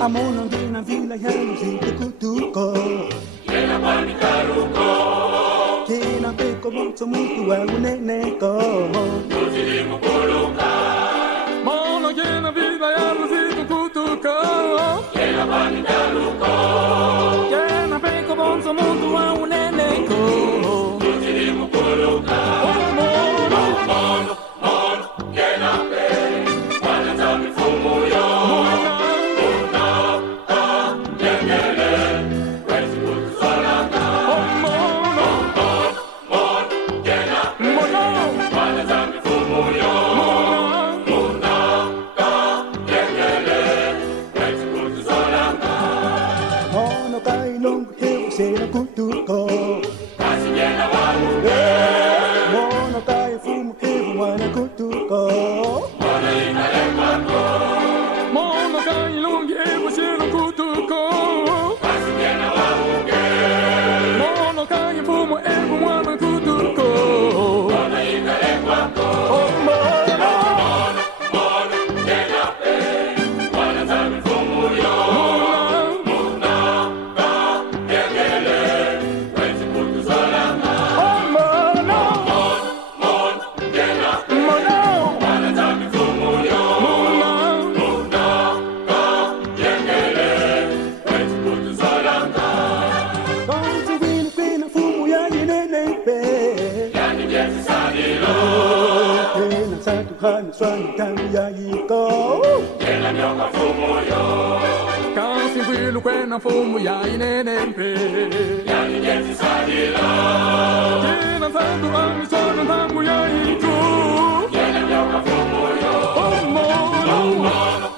Amono Ngiena vila yangu zitukutuko Kina peko mtu mtu wa uneneko Nuzili mukuluka Mono Ngiena vila yangu zitukutuko Kina panikaluko Kina peko mtu mtu wa uneneko Nuzili mukuluka Mono Ngiena pe Wanata mifumu yo Swani tangu ya iko Kena myoka fumu yo Kasi mwilu kwena fumu ya inenempe Yani jesi sadila Kena santu amisana tangu ya iko Kena myoka fumu yo Oh mono